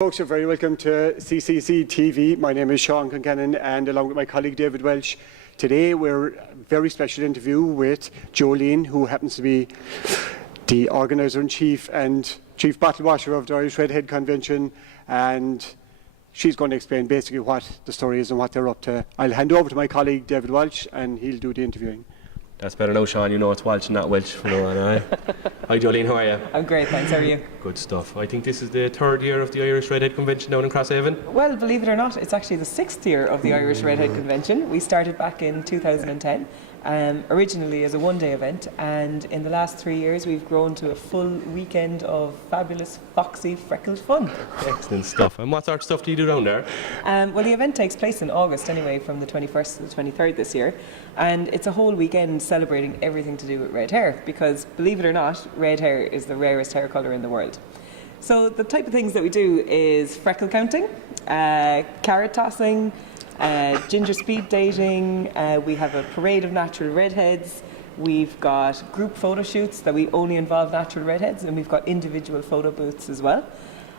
Folks, you're very welcome to CCC TV. My name is Sean Concannon, and along with my colleague David Welsh, today we're a very special interview with Joanne, who happens to be the organiser-in-chief and chief bottle washer of the Irish Redhead Convention, and she's going to explain basically what the story is and what they're up to. I'll hand over to my colleague David Welsh, and he'll do the interviewing. That's better now, Sean. You know it's Welsh and not Welsh from now on, aye? Hi, Jolene, how are you? I'm great, thanks. How are you? Good stuff. I think this is the third year of the Irish Redhead Convention down in Crosshaven. Well, believe it or not, it's actually the sixth year of the Irish Redhead Convention. We started back in 2010, originally as a one-day event, and in the last 3 years we've grown to a full weekend of fabulous, foxy, freckled fun. Excellent stuff. And what sort of stuff do you do down there? Well, the event takes place in August anyway, from the 21st to the 23rd this year, and it's a whole weekend celebrating everything to do with red hair, because believe it or not, red hair is the rarest hair colour in the world. So the type of things that we do is freckle counting, carrot tossing, ginger speed dating, we have a parade of natural redheads, we've got group photo shoots that we only involve natural redheads, and we've got individual photo booths as well.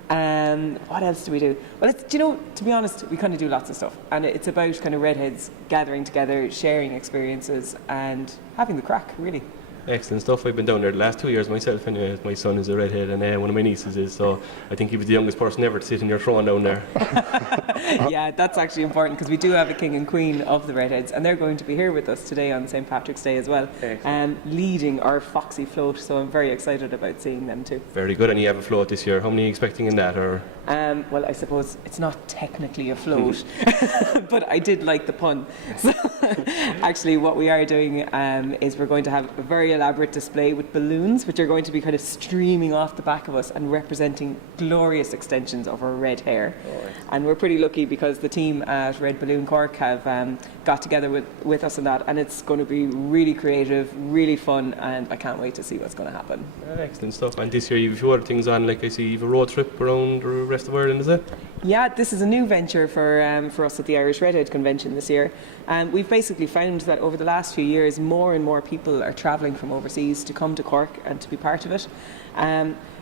What else do we do? Well, to be honest, we kind of do lots of stuff, and it's about kind of redheads gathering together, sharing experiences and having the crack, really. Excellent stuff. I've been down there the last 2 years myself, and my son is a redhead, and one of my nieces is, so I think he was the youngest person ever to sit in your throne down there. Yeah, that's actually important, because we do have a king and queen of the redheads, and they're going to be here with us today on St. Patrick's Day as well, leading our foxy float, so I'm very excited about seeing them too. Very good. And you have a float this year. How many are you expecting in that? Or? Well, I suppose it's not technically a float, but I did like the pun. So actually what we are doing is we're going to have a very elaborate display with balloons, which are going to be kind of streaming off the back of us and representing glorious extensions of our red hair. And we're pretty lucky because the team at Red Balloon Cork have got together with us on that, and it's going to be really creative, really fun, and I can't wait to see what's going to happen. Excellent stuff. And this year you've a few other things on, like I see you've a road trip around the rest of Ireland, is it? Yeah, this is a new venture for us at the Irish Redhead Convention this year. We've basically found that over the last few years, more and more people are travelling from overseas to come to Cork and to be part of it.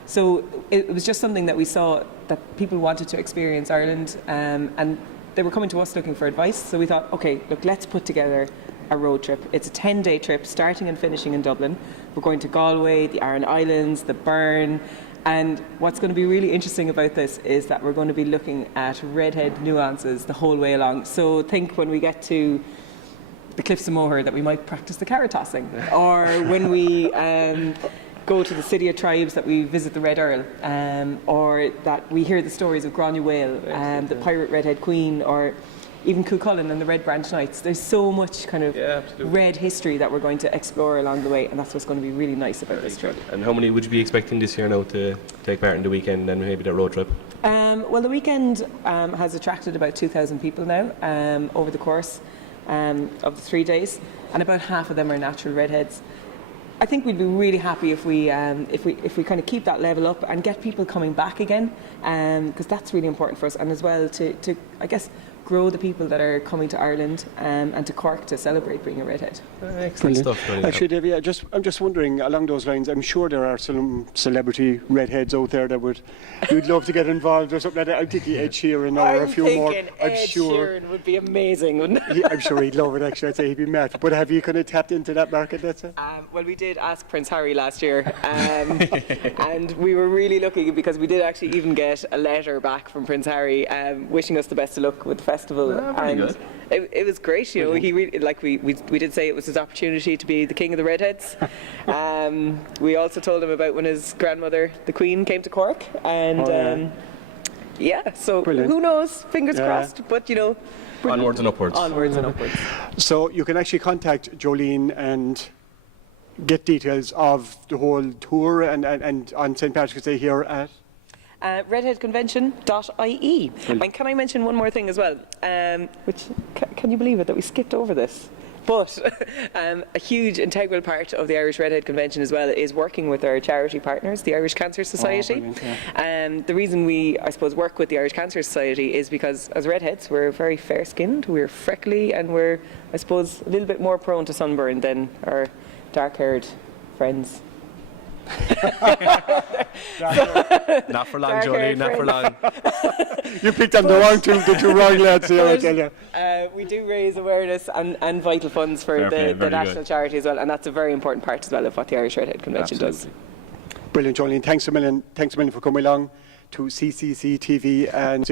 So it was just something that we saw that people wanted to experience Ireland, and they were coming to us looking for advice. So we thought, okay, look, let's put together a road trip. It's a 10-day trip, starting and finishing in Dublin. We're going to Galway, the Aran Islands, the Burn. And what's going to be really interesting about this is that we're going to be looking at redhead nuances the whole way along. So think when we get to the Cliffs of Moher that we might practice the carrot tossing, or when we go to the city of tribes that we visit the Red Earl, or that we hear the stories of Granuaile, the pirate redhead queen, or even Cuchulainn and the Red Branch Knights. There's so much kind of red history that we're going to explore along the way, and that's what's going to be really nice about this trip. And how many would you be expecting this year now to take part in the weekend and maybe that road trip? Well, the weekend has attracted about 2,000 people now over the course of the 3 days, and about half of them are natural redheads. I think we'd be really happy if we kind of keep that level up and get people coming back again, because that's really important for us, and as well to I guess grow the people that are coming to Ireland and to Cork to celebrate being a redhead. Excellent stuff. Actually, Davy, I'm just wondering along those lines. I'm sure there are some celebrity redheads out there that you'd love to get involved or something like that. I'm thinking Ed Sheeran or a few more. I'm sure Ed Sheeran would be amazing, wouldn't it? I'm sure he'd love it. Actually, I'd say he'd be mad. But have you kind of tapped into that market? That's it. Well, we did ask Prince Harry last year, and we were really lucky because we did actually even get a letter back from Prince Harry wishing us the best of luck with the festival. And it was great, you know. He really, like we did say it was his opportunity to be the king of the redheads. We also told him about when his grandmother, the Queen, came to Cork, and so brilliant. Who knows? Fingers crossed, but you know. Onwards and upwards. Onwards and upwards. So you can actually contact Jolene and get details of the whole tour and on St. Patrick's Day here at redheadconvention.ie. And can I mention one more thing as well, which can you believe it that we skipped over this? But a huge integral part of the Irish Redhead Convention as well is working with our charity partners, the Irish Cancer Society. The reason we, I suppose, work with the Irish Cancer Society is because as redheads we're very fair-skinned, we're freckly, and we're, I suppose, a little bit more prone to sunburn than our dark-haired friends. Not for long, Dark Jolie, haired not for long. You picked on the two wrong lads here, I tell you. We do raise awareness and vital funds for Fair play, the very national good. charity as well, and that's a very important part as well of what the Irish Redhead Convention does. Brilliant, Jolene. Thanks a million for coming along to CCC TV and